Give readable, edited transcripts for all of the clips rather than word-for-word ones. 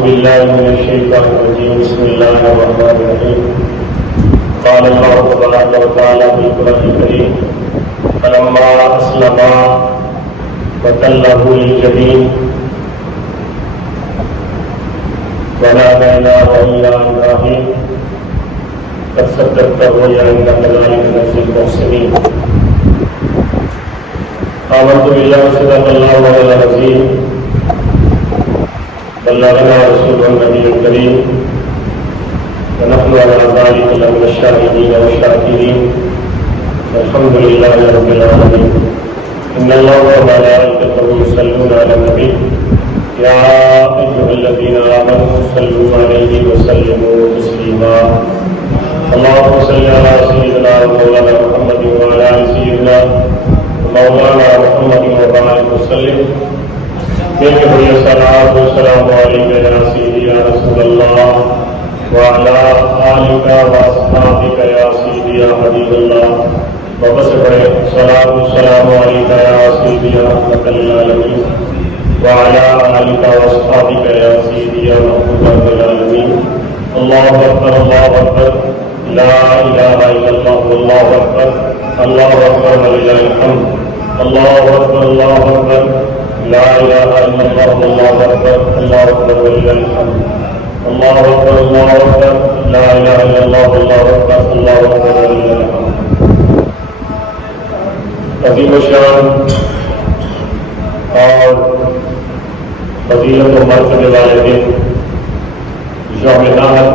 بالله من الشيطان الرجيم بسم الله الرحمن الرحيم قال الله تبارك وتعالى في القرآن الكريم فلما أسلما وتله للجبين وناديناه يا إبراهيم قد صدقت الرؤيا إنا كذلك نجزي المحسنين آمنت بالله وصدق الله وعلى العظيم بلغنا رسوله النبي الكريم ونحن على ذلك لمن الشاهدين والشاكرين والحمد لله رب العالمين إن الله وملائكته يصلون على النبي يا أيها الذين آمنوا صلوا عليه وسلموا تسليما اللهم صل على سيدنا ومولانا محمد وعلى آل سيدنا مولانا محمد وبارك وسلم میرے بھائی صلاۃ والسلام علیک یا سیدی یا رسول اللہ وعلی آلک واصحابک یا سیدی یا حبیب اللہ بابا سے پڑھے صلاۃ والسلام علیک یا سیدی یا رحمۃ للعالمین وعلی آلک واصحابک یا سیدی یا محمود للعالمین اللہ اکبر لا الہ الا اللہ اللہ اکبر وللہ الحمد اللہ اکبر لا الہ الا اللہ اللہ اکبر وللہ الحمد اللہ اکبر لا الہ الا اللہ اللہ اکبر وللہ الحمد. عظیم الشان اور فضیلت و مرتبے والے دن یوم نحر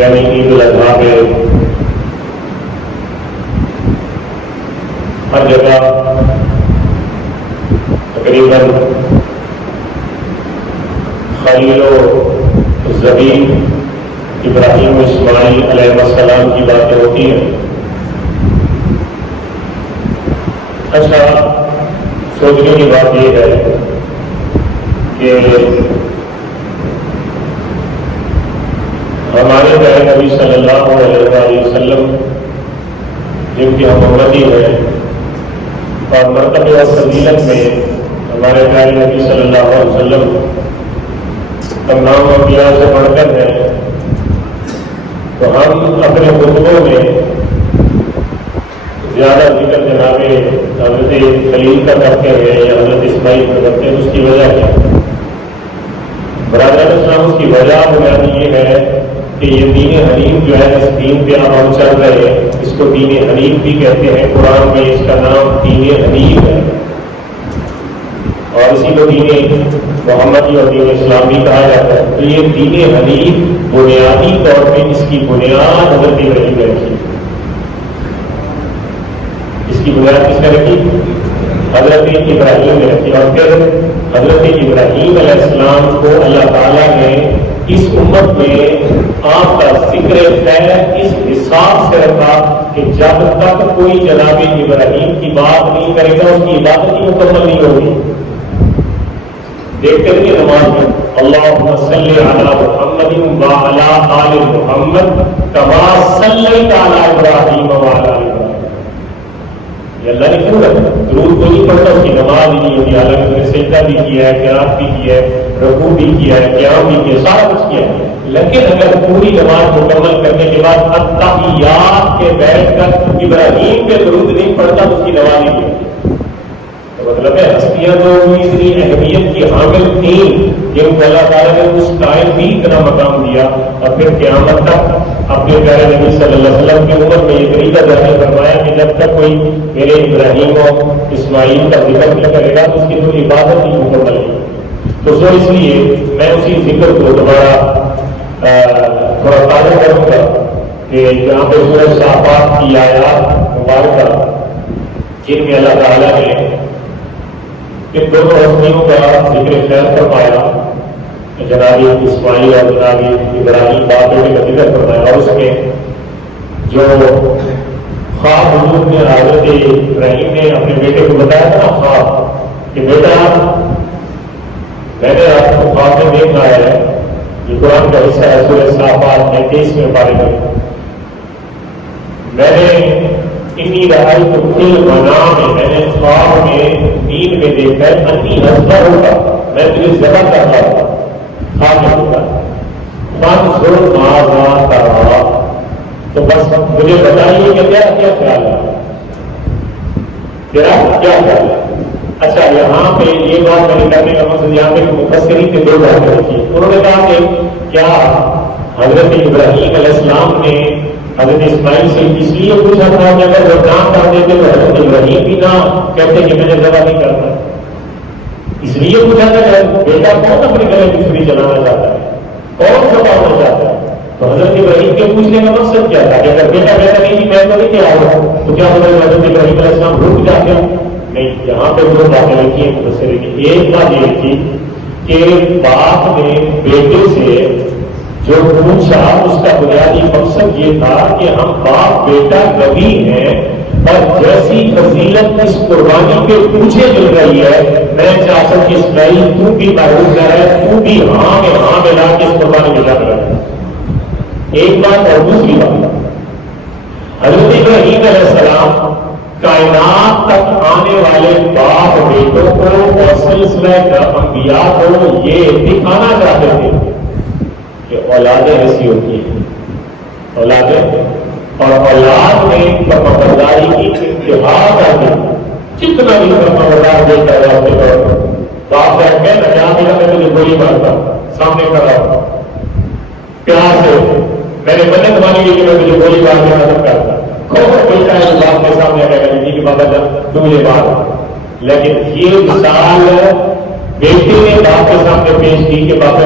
یعنی عید الاضحیٰ پہ ہر جگہ تقریباً خلیل و ذبیح ابراہیم و اسماعیل علیہ السلام کی باتیں ہوتی ہیں. اچھا سوچنے کی بات یہ ہے کہ ہمارے پیارے نبی صلی اللہ علیہ وسلم جن کی ہم امتی ہیں اور مرتبہ و فضیلت میں ہمارے پیارے نبی صلی اللہ علیہ وسلم تمام انبیاء سے بڑھ کر ہیں، تو ہم اپنے خطبوں میں زیادہ ذکر جناب حضرت خلیل کا کرتے ہیں یا حضرت اسماعیل کا کرتے ہیں. اس کی وجہ کیا؟ برادران اسلام، اس کی وجہ بنیادی یہ ہے کہ یہ دین حنیف جو ہے اس دین پہ اب ہم چل رہے ہیں، اس کو دین حنیف بھی کہتے ہیں. قرآن میں اس کا نام دین حنیف ہے اور اسی کو دین محمدی اور دین اسلام بھی کہا جاتا ہے. تو یہ دین حنیف بنیادی طور پہ اس کی بنیاد حضرت ابراہیم نے رکھی. اس کی بنیاد کس نے رکھی؟ حضرت ابراہیم نے رکھی. اور پھر حضرت ابراہیم علیہ السلام کو اللہ تعالیٰ نے اس امت میں آپ کا ذکر خیر اس حساب سے رکھا کہ جب تک کوئی جناب ابراہیم کی بات نہیں کرے گا اس کی عبادت ہی مکمل نہیں ہوگی. دیکھتے رہیے نماز میں اللہم صلی علی محمد وعلی آل محمد کما صلیت علی ابراہیم وعلی آل ابراہیم. یہ اللہ نے کیوں رکھا؟ درود کو نہیں پڑھتا، اس کی نماز ہی نہیں ہوتی. حالانکہ اس نے سجدہ بھی کیا ہے، قرات بھی کیا ہے، رکوع بھی کیا ہے، قیام بھی کیا ہے، سارا کچھ کیا ہے. لیکن اگر پوری نماز مکمل کرنے کے بعد اتحیات کے بیٹھ کر ابراہیم پہ درود نہیں پڑھتا تو اس کی نماز ہی نہیں. مطلب ہے ہستیاں تو اتنی اہمیت کی حامل تھیں جن کو اللہ تعالیٰ نے اس ٹائم بھی اتنا مقام دیا اور پھر قیامت تک اپنے پیارے نبی صلی اللہ علیہ وسلم کی عمر میں یہ طریقہ ظاہر فرمایا کہ جب تک کوئی میرے ابراہیم و اسماعیل کا ذکر نہ کرے گا تو اس کی کوئی عبادت نہیں مکمل ہے. تو سو اس لیے میں اسی ذکر کو دوبارہ تھوڑا تازہ کروں گا کہ جہاں پہ سورہ صافات کی آیات مبارکہ جن میں اللہ تعالیٰ نے کہ دونوں ہستیوں کا ذکر خیر فرمایا، جناب اسماعیل اور جناب ابراہیم باپ بیٹے کا ذکر فرمایا، اور اس میں جو خواب حضور نے حضرت ابراہیم نے اپنے بیٹے کو بتایا تھا نا خواب کہ بیٹا میں نے آپ کو خواب میں دیکھا ہے، یہ قرآن کا حصہ ہے سورہ صافات 33 پارے میں میں نے انی رہائی تو فی المنام میں نے خواب میں نیند میں دیکھا ہے انی اصغر ہوگا، میں تجھے ذبح کر رہا ہوں. تو بس مجھے بتائیے کہ کیا کیا خیال ہے تیرا، کیا خیال ہے؟ اچھا یہاں پہ یہ بات میں نے کرنے کا مقصد یہاں پہ مفسرین کے دو باتیں رکھی. انہوں نے کہا کہ کیا حضرت ابراہیم علیہ السلام نے حضرت اسماعیل سے اس لیے پوچھا تھا کہ اگر وہ نہ کر دیتے تو حضرت ابراہیم بھی نہ کہتے کہ میں نے ذبح نہیں کرتا، اس لیے پوچھا تھا کہ بیٹا کون اپنے گلے میں چھری چلانا چاہتا ہے، کون ذبح ہونا چاہتا ہے؟ تو حضرت ابراہیم کے پوچھنے کا مقصد کیا تھا کہ اگر بیٹا کہتا نہیں کہ میں تو نہیں کیا ہوں تو کیا حضرت ابراہیم علیہ السلام رک جاتے ہیں؟ نہیں. یہاں پہ دو باتیں لکھی ہیں مفسرین کی. ایک بات یہ تھی کہ باپ نے بیٹے سے جو پوچھا اس کا بنیادی مقصد یہ تھا کہ ہم باپ بیٹا کبھی ہیں اور جیسی فضیلت اس قربانی پہ پوچھے مل رہی ہے میں چاہتا ہوں کہ اسماعیل تو بھی معروف ہے، تو بھی ہاں میں ہاں ملا کے اس قربانی ملا کر رہا ہے. ایک بات. اور دوسری بات حضرت ابراہیم علیہ السلام کائنات تک آنے والے باپ بیٹوں کو اور سلسلہ انبیاء کو یہ دکھانا چاہتے تھے کہ اولادیں ایسی ہوتی ہیں، اولادیں اور اولاد میں فرمانبرداری کی انتہا کر دی. جتنا بھی فرمانبردار بیٹا ہے اپنے طور باپ کا کہنا کیا میرا میں تجھے گولی مارتا سامنے کھڑا پیار سے میں نے منت مانی لی کہ میں تجھے گولی مار کے ختم کرتا. بیٹا ہے باپ کے سامنے کہہ گا کہ بابا جب تو مجھے بات. لیکن یہ مثال بیٹے نے باپ کے سامنے پیش کی کہ باپ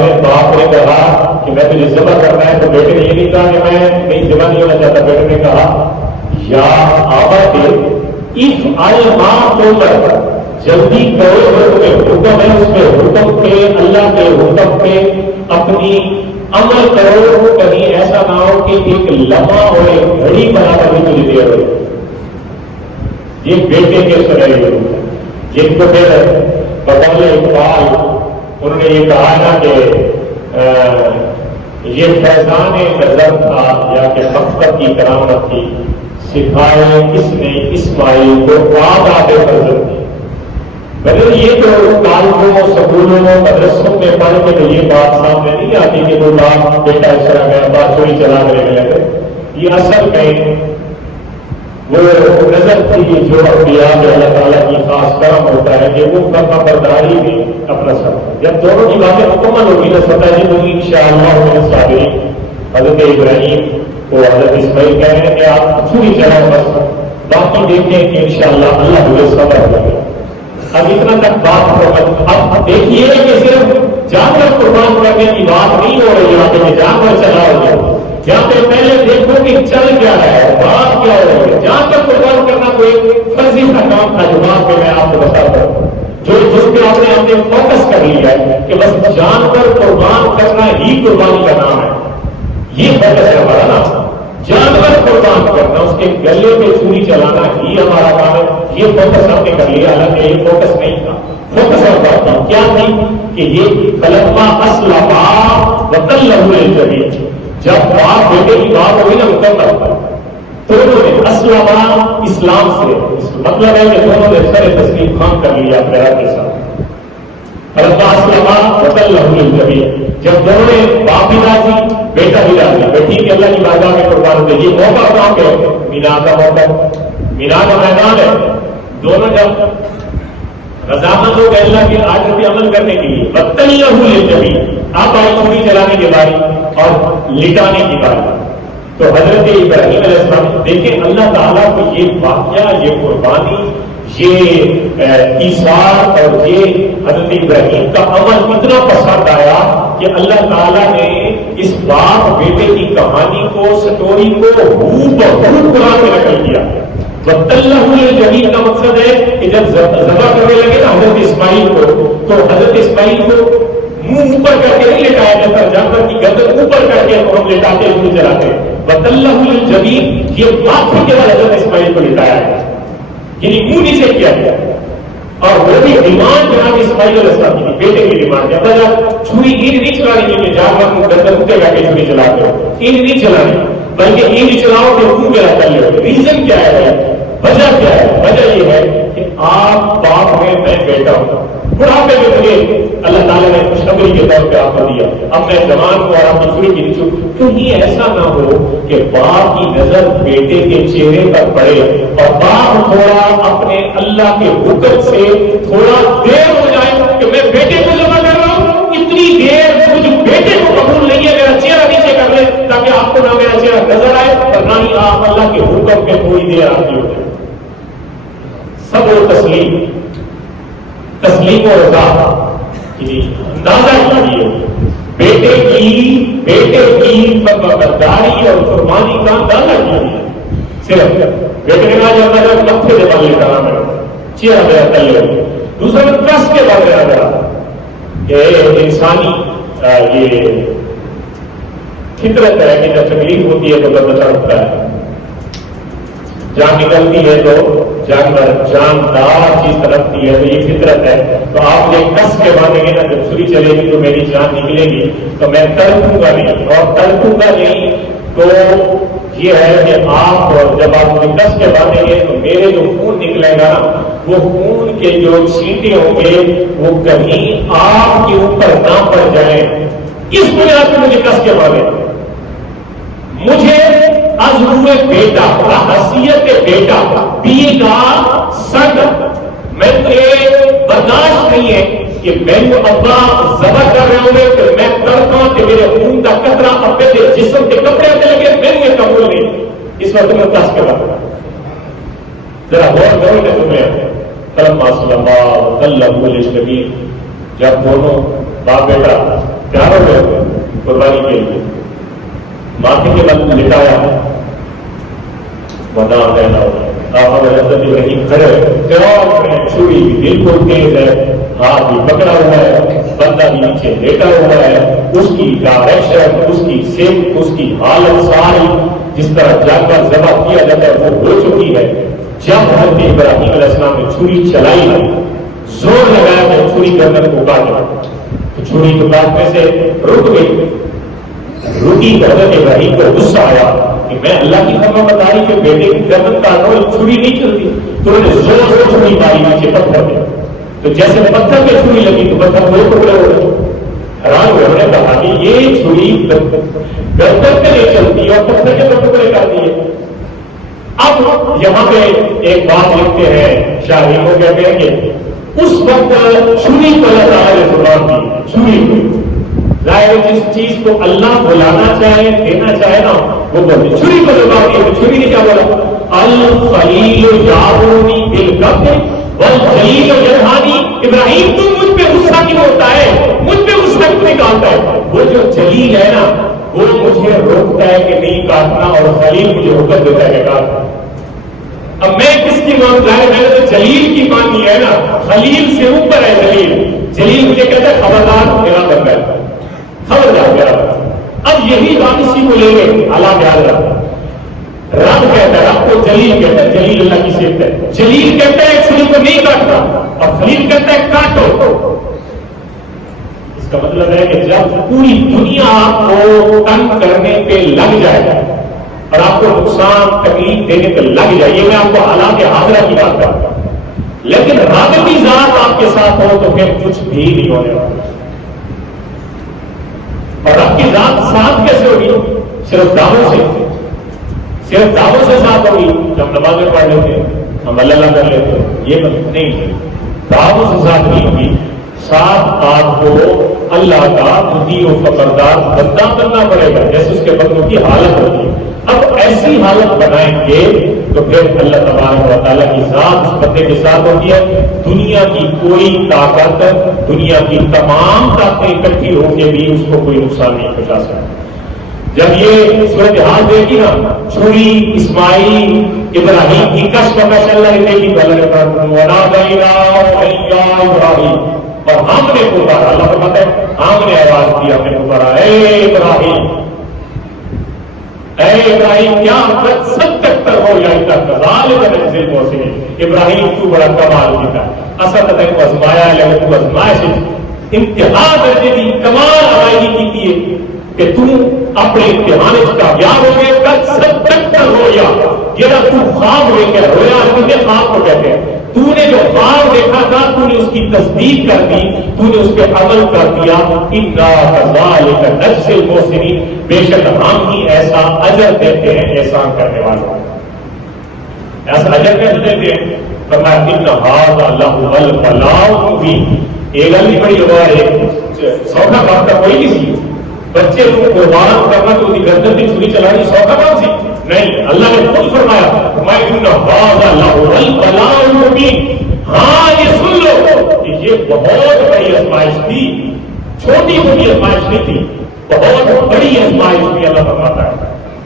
نے کہا کہ میں تجھے ذبح کرنا ہے تو بیٹے نے یہ نہیں کہا کہ میں نہیں ذبح نہیں ہونا چاہتا. بیٹے نے کہا یا آبا کے اس الماں کو جلدی کرو جو تمہیں حکم ہے اس پہ حکم پہ اللہ کے حکم پہ اپنی عمل کرو. کہیں ایسا نہ ہو کہ ایک لمحہ ہو ایک گھڑی بنا کر بھی تجھے دیا ہو. یہ بیٹے کے سرے جن کو پھر بدل اقبال انہوں نے یہ کہا نا کہ یہ فیضان نظر تھا یا کہ مقصد کی کرامت تھی سکھائے کس نے اسماعیل کو آدھے فرزند دی. مگر یہ تو کالجوں سکولوں مدرسوں میں پڑھ کے تو یہ بات سامنے نہیں آتی کہ وہ باپ بیٹا اس طرح گیا بات چوری چلا کرے لگے. یہ اصل میں وہ نظر تھی جو انبیاء میں اللہ تعالیٰ کی خاص کرم ہوتا ہے کہ وہ فرما برداری میں اپنا سب جب دونوں کی باتیں مکمل ہوگی نا سطح جی ہوگی انشاءاللہ صابرین. حضرت ابراہیم کو حضرت اسماعیل کہہ رہے ہیں کہ آپ چھری چلاؤ بس باقی دیکھیں کہ انشاءاللہ اللہ مجھے صبر ہوگا. اب اتنا تک بات اب دیکھیے کہ صرف جانور قربان کرنے کی بات نہیں ہو رہی یہاں پہ جانور چلا ہو جائے. یہاں پہ پہلے دیکھو کہ چل کیا ہے بات کیا ہو رہی ہے. جانور قربان کرنا کوئی فرضی کا کام تھا جو بات پہ میں آپ کو بتاتا ہوں جس پہ آپ نے فوکس کر لیا ہے کہ بس جانور قربان کرنا ہی قربانی کا نام ہے. یہ فوکس ہے ہمارا نام. جانور قربان کرنا اس کے گلے پہ چھری چلانا ہی ہمارا کام ہے. یہ فوکس ہم نے کر لیا حالانکہ یہ فوکس نہیں تھا. فوکس اور بات تھی کیا تھی کہ یہ فلما اسلما وتلہ للجبین جب باپ بیٹے کی بات ہوئی نا مکمل دونوں نے اسلما اسلام سے مطلب ہے کہ دونوں نے سر تسلیم خام کر لیا اپنے رب کے ساتھ. فلما اسلما وتلہ للجبین جب دونوں نے باپ بھی راضی بیٹا بھی راضی بیٹی کے اللہ کی بارگاہ میں قربان دے. یہ موقع کہاں پہ مینا کا موقع مینا کا میدان ہے. دونوں جب رضامند ہو گئے اللہ کے آج پہ عمل کرنے کے لیے بدتنیاں ہوئے جبھی آپ آئی چھری چلانے کی باری اور لٹانے کی باری. تو حضرت ابراہیم علیہ السلام دیکھیں اللہ تعالیٰ کو یہ واقعہ یہ قربانی یہ ایثار اور یہ حضرت ابراہیم کا عمل اتنا پسند آیا کہ اللہ تعالیٰ نے اس باپ بیٹے کی کہانی کو سٹوری کو بہت قرآن میں نقل کیا. جبین کا مقصد ہے کہ جب ذبح کرنے لگے نا حضرت اسماعیل کو تو حضرت اسماعیل کو منہ اوپر کر کے نہیں لٹایا جاتا. جانور کی گردن اوپر کر کے ہم لٹاتے ہوئے چلاتے. وَتَلَّهُ الْجَبِينَ یہ ماتھے کے بعد حضرت اسماعیل کو لٹایا ہے یعنی منہ نیچے کیا گیا. اور وہ بھی ڈیمانڈ جناب اسماعیل علیہ السلام کی بیٹے کی ڈیمانڈ ہے. جب چھری اینٹ نہیں چلانی چاہیے جانور کو گردن اوپر کر کے چھری چلاتے ہو اینٹ نہیں چلانی بلکہ اینٹ چلاؤ کہ منہ میرا کر لے. ریزن کیا ہے وجہ کیا ہے؟ وجہ یہ ہے کہ آپ باپ میں بیٹا ہوں بڑھاپے میں مجھے اللہ تعالیٰ نے خوشخبری کے طور پہ آپ کو دیا، اب میں جوان کو اور آپ کی چھری کی نیچوں، کہیں ایسا نہ ہو کہ باپ کی نظر بیٹے کے چہرے پر پڑے اور باپ تھوڑا اپنے اللہ کے حکم سے تھوڑا دیر ہو جائے کہ میں بیٹے کو جمع کر رہا ہوں، اتنی دیر مجھے بیٹے کو قبول نہیں ہے، میرا چہرہ نیچے کر لے تاکہ آپ کو نہ میرا چہرہ نظر آئے اور نہ ہی آپ اللہ کے حکم پہ تھوڑی دیر آپ کی ہو جائے۔ سب و تسلیم و رضا، اندازہ کیجیے بیٹے کی وفاداری اور قربانی کا اندازہ کیجیے۔ صرف بیٹے نے کہا جاتا ہے متھے سے بل لے کر میرا چہرہ میرا تل لے، دوسرا میں کس کے بل میرا میرا کہ انسانی یہ فطرت ہے کہ جب تکلیف ہوتی ہے تو بچہ اٹھتا ہے، جان نکلتی ہے تو جانور جاندار چیز تڑپتی ہے، تو یہ فطرت ہے۔ تو آپ نے کس کے باندھیں گے نا، جب چھری چلے گی تو میری جان نکلے گی تو میں تڑپوں گا نہیں، اور تڑپوں گا نہیں تو یہ ہے کہ آپ جب آپ مجھے کس کے باندھیں گے تو میرے جو خون نکلے گا نا، وہ خون کے جو چھینٹے ہوں گے وہ کہیں آپ کے اوپر نہ پڑ جائیں، اس بنیاد پہ مجھے کس کے باندھیں۔ مجھے از روئے بیٹا، حیثیت بیٹا، بیے کا سگ، میں تو یہ برداشت نہیں ہے کہ میں کو ابا ذبح کر رہے ہوں گے کہ میں کرتا کہ میرے خون کا قطرہ اپنے جسم کے کپڑے پہ لگے، میں نے قبول نہیں۔ اس وقت میں کس کے بعد ذرا غور کرو کہ تمہیں فلما اسلما وتلہ للجبین، جب دونوں باپ بیٹا پیار ہو گئے قربانی کے لیے، ماتھے کے بل لٹایا، بنا دینا آپ حضرت ابراہیم کھڑے چھری بھی بالکل تیز ہے، ہاتھ بھی پکڑا ہوا ہے، بندہ بھی نیچے لیٹا ہوا ہے، اس کی ڈائریکشن، اس کی سمت، اس کی حالت ساری جس طرح جانور ذبح کیا جاتا ہے وہ ہو چکی ہے۔ جب حضرت ابراہیم علیہ السلام نے چھری چلائی ہے، زور لگایا کہ چھری گردن کو کاٹا، تو چھری کو کاٹنے سے رک گئی، روٹی حضرت ابراہیم کو غصہ آیا کہ میں اللہ کی فرما بتائی کہ بیٹے کی گردن کاٹو، چھری نہیں چلتی، تو انہوں نے زور سے چھری ماری نیچے پتھر میں، تو جیسے پتھر پہ چھری لگی تو پتھر دو ٹکڑے ہو گئے۔ حیران ہوئے، انہوں نے کہا کہ یہ چھری گردن پہ نہیں چلتی اور پتھر کے دو ٹکڑے کر دیے۔ اب یہاں پہ ایک بات لکھتے ہیں شاہین کو، کہتے ہیں کہ اس وقت چھری کو اللہ تعالیٰ نے زبان دی، چھری کو ظاہر جس چیز کو اللہ بلانا چاہے دینا چاہے نا وہ بولتے، چھری کو زبان دی، چھری نے کیا بولا، الخلیل یعونی بالکف والجلیل یرحانی، ابراہیم تم مجھ پہ غصہ کیوں ہوتا ہے، مجھ پہ غصہ کیوں نکالتا ہے؟ وہ جو جلیل ہے نا وہ مجھے روکتا ہے کہ نہیں کاٹنا، اور خلیل مجھے حکم دیتا ہے کہ کاٹنا۔ اب میں کس کی مان ظاہر میں نے تو جلیل کی مانی ہے نا، خلیل سے اوپر ہے جلیل مجھے کہتا ہے خبردار میرا بندہ ہے، خبردار میرا بندہ۔ اب یہی بات اسی کو لے گئے اللہ یاد رکھا، رب کہتا ہے، رب کو جلیل کہتا ہے، جلیل اللہ کی صفت ہے، جلیل کہتا ہے چھری کو نہیں کاٹنا اور خلیل کہتا ہے کاٹو۔ اس کا مطلب ہے کہ جب پوری دنیا آپ کو تنگ کرنے پہ لگ جائے اور آپ کو نقصان تکلیف دینے پہ لگ جائے، یہ میں آپ کو حالات حاضرہ کی بات کرتا ہوں، لیکن رب کی ذات آپ کے ساتھ ہو تو پھر کچھ بھی نہیں ہونے والا۔ اور رب کی ذات ساتھ کیسے ہوگی؟ صرف دعووں سے ساتھ ہوگی۔ ہم نمازیں پڑھ لیتے ہیں، ہم اللہ کر لیتے ہیں، یہ مطلب نہیں، دعووں سے ساتھ نہیں ہوگی، ساتھ آپ کو اللہ کا مطیع و فرمانبردار بندہ بننا پڑے گا، جیسے اس کے بندوں کی حالت ہوتی ہے۔ اب ایسی حالت بنائیں گے تو پھر اللہ تبارک و تعالیٰ کی ذات اس بندے کے ساتھ ہوتی ہے، دنیا کی کوئی طاقت، دنیا کی تمام طاقتیں اکٹھی ہو کے بھی اس کو کوئی نقصان نہیں پہنچا سکتا۔ جب یہ صورتحال دیکھی نا، چھری اسماعیل ابراہیم کی کشف اللہ نے دیکھی تو اللہ نے ابراہیم، اور ہم نے پکارا، اللہ کو پتہ ہے ہم نے آواز دی، ہم نے پکارا اے ابراہیم، اے ابراہیم کیا سب تک تر ہو جائے تک پہنچے، ابراہیم تو بڑا کمال کیا، اصل تک کو ازمایا، لیکن تو ازمائش انتہا درجے کی کمال آئیگی کی ہے کہ تم اپنے امتحان کامیاب ہو گئے، کل سب تک تر ہو گیا، یہ تو خواب ہوئے کیا رویا، تمہیں خواب کو کہتے ہیں، تو نے جو خواب دیکھا تھا تو نے اس کی تصدیق کر دی، تو نے اس پہ عمل کر دیا. انا کذالک نجزی المحسنین، بے شک ہم ہی ایسا اجر دیتے ہیں احسان کرنے والوں. ایسا اجر کیسے دیتے ہیں؟ فرمایا ان ھذا لہو البلاء المبین. ایک گل نہیں بڑی ہوا ہے، سوکھا کام کا کوئی نہیں سی. بچے کو قربان کرنا تو کی گردن کی چھری چلانی سوکھا کام سی نہیں. اللہ نے خود فرمایا ان ھذا لہو البلاء المبین. ہاں یہ سن لو کہ یہ بہت بڑی آزمائش تھی، چھوٹی موٹی آزمائش نہیں تھی، بہت بڑی آزمائش تھی. اللہ فرماتا ہے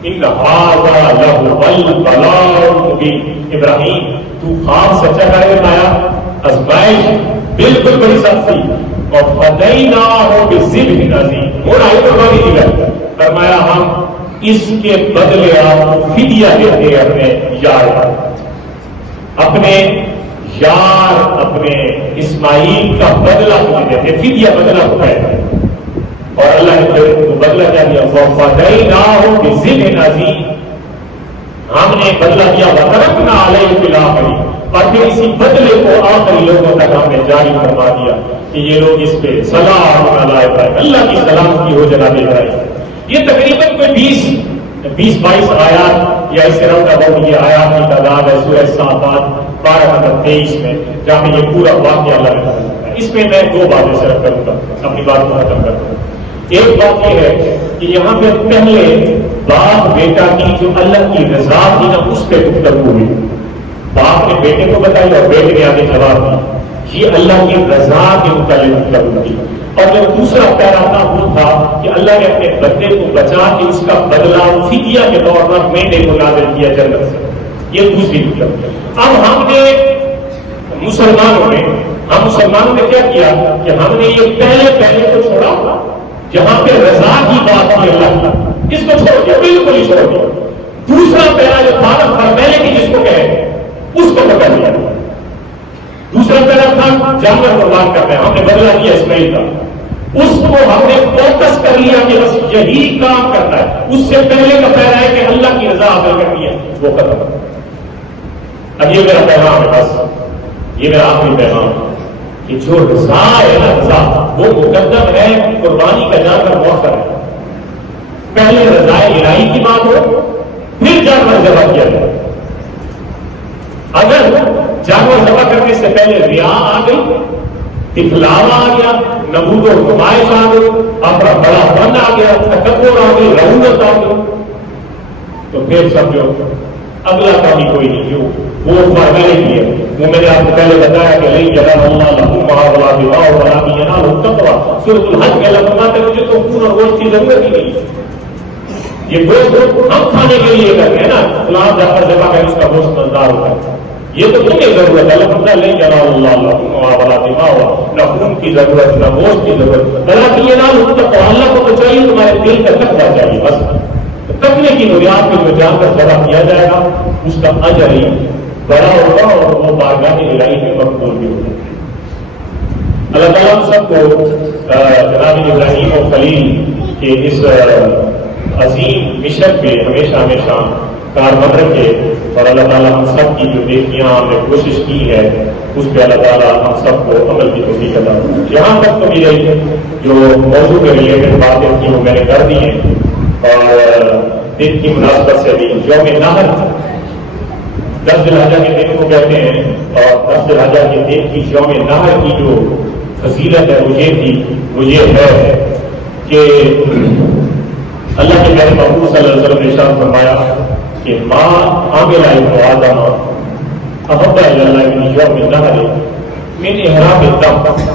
ان ھذا لہو البلاء المبین. ابراہیم تو خواب سچا کر کے آیا، آزمائش بالکل بڑی سخت تھی. اور فدیناہ بذبح عظیم، اور آئی قربانی دی گئی. فرمایا ہم اس کے بدلے آپ کو فدیہ دیتے اپنے یار کا، اپنے یار اپنے اسماعیل کا بدلہ تمہیں دیتے. فدیہ بدلہ ہوتا ہے. اور اللہ نے پھر بدلہ کیا دیا؟ فدیناہ بذبح عظیم. ہم نے بدلہ دیا وترکنا علیہ فی الآخرین، اور پھر اسی بدلے کو آخری لوگوں تک ہم نے جاری فرما دیا کہ یہ لوگ اس پہ سلام علی ابراہیم، اللہ کی سلامتی ہو جناب ابراہیم. یہ تقریباً کوئی 20-22 آیات یا اس طرح کا بہت یہ آیات کی تعداد ہے سورہ صافات 12 نمبر 23 میں، جہاں میں یہ پورا واقعہ اللہ نے بیان کیا. اس میں میں 2 باتیں صرف کروں گا، اپنی بات کو ختم کرتا ہوں. ایک بات یہ ہے کہ یہاں پہ پہلے باپ بیٹا کی جو اللہ کی رضا تھی نا اس پہ گفتگو ہوئی. باپ نے بیٹے کو بتائی اور بیٹے نے آگے جواب دیا. یہ اللہ کی رضا کے متعلق گفتگو تھی. اور جو دوسرا پیراگراف وہ تھا کہ اللہ نے اپنے بندے کو بچا کے اس کا بدلہ فدیہ کے طور پر مینڈے کو نازل کیا جنت سے. یہ دوسری گفتگو. اب ہم نے مسلمانوں نے کیا کیا کہ ہم نے یہ پہلے کو چھوڑا جہاں پہ رضا کی بات کی اللہ کی، اس کو چھوڑ دیا، بالکل ہی چھوڑ دیا. دوسرا پہلا جو بھارت فرمیلٹی جس کو کہے اس کو پکڑ لیا. دوسرا پہلا تھا جانور قربان کرنا ہے، ہم نے بدلا دیا اسماعیل کا، اس کو ہم نے فوکس کر لیا کہ بس یہی کام کرنا ہے. اس سے پہلے کا پہلا ہے کہ اللہ کی رضا حاصل کرنی ہے، وہ ختم. اب یہ میرا پیغام ہے، بس یہ میرا آخری پیغام ہے کہ جو رضا ہے نا، رضا وہ مقدم ہے قربانی کا جانور مؤخر ہے. پہلے رضا الہی کی بات ہو پھر جانور ذبح کیا جائے. اگر جانور ذبح کرنے سے پہلے ریا آ گئی، دکھلاوا آ گیا، نبوت و نمائش آ گئی، اپنا بڑا پن آ گیا، تکبر آ گئی، رعونت آ گئی، تو پھر سمجھو اگلا کام ہی کوئی نہیں. کیوں؟ وہ فارمیلٹی ہے. وہ میں نے آپ کو پہلے بتایا کہ نہیں جگہ اللہ لہم ولا دماء ولا ینال التقوی. سورۃ الحج میں اللہ فرماتا ہے مجھے تو پورا گوشت کی ضرورت ہی نہیں. یہ گوشت ہم کھانے کے لیے کرتے ہیں نا، فلاں جانور ذبح کریں اس کا گوشت مزدار ہوتا ہے. یہ تو تمہیں ضرورت ہے. اللہ فرماتا ہے نہیں ینال اللہ لہم ولا دماء، نہ خون کی ضرورت نہ گوشت کی ضرورت، بلکہ ینال التقوی. اللہ کو تو چاہیے تمہارے دل کا تقویٰ چاہیے. بس تقوی کی بنیاد پہ جو جانور ذبح کیا جائے گا اس کا اجر ہی بڑا ہوگا اور وہ بارگاہ الہی میں مقبول بھی ہوگا. اللہ تعالیٰ ہم سب کو جناب ابراہیم و خلیل کے اس عظیم مشن پہ ہمیشہ کاربند رکھے. اور اللہ تعالیٰ ہم سب کی جو نیکیاں ہم نے کوشش کی ہے اس پہ اللہ تعالیٰ ہم سب کو عمل کی توفیق عطا فرمائے. یہاں تک تو میرے جو موضوع کے ریلیٹڈ باتیں تھیں وہ میں نے کر دی ہیں. اور دن کی مناسبت سے بھی یوم نحر 10 ذی الحجہ کے دن کو کہتے ہیں، اور 10 ذی الحجہ کے دن کی یوم نحر کی جو فضیلت ہے وہ یہ ہے کہ اللہ کے پیارے محبوب صلی اللہ علیہ وسلم نے ارشاد فرمایا کہ ماں عامل آدم احب الی اللہ من یوم النحر من احرام الدم.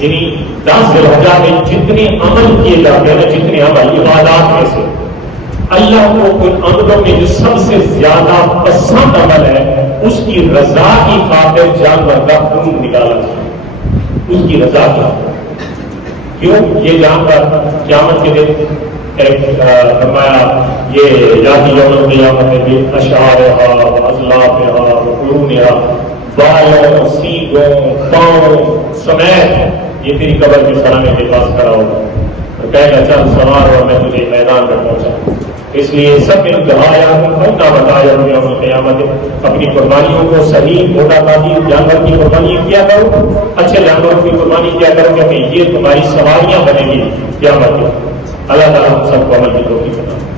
یعنی 10 ذی الحجہ میں جتنے عمل کیے جاتے ہیں، جتنے عمل عبادات میں سے اللہ کو ان عملوں میں جو سب سے زیادہ پسند عمل ہے اس کی رضا کی خاطر جانور کا خون نکالا جائے. اس کی رضا کی کیوں؟ یہ جانور قیامت کے دن فرمایا یہ یاتی یوم القیامت میں اشعارہا و اضلافہا و قرونہا، بالوں، سینگوں، پاؤں سمیت یہ تیری قبر کے سرانے کے پاس کھڑا ہوگا اور کہے گا چل سوار اور میں تجھے میدان میں پہنچا. اس لیے سب انتہایا بتایا قیامت اپنی قربانیوں کو صحیح موٹا تازی جانور کی قربانی کیا کرو، اچھے جانوروں کی قربانی کیا کرو، کیونکہ یہ تمہاری سواریاں بنیں گی قیامت میں۔ اللہ تعالیٰ ہم سب کو عمل کی توفیق عطا فرمائے۔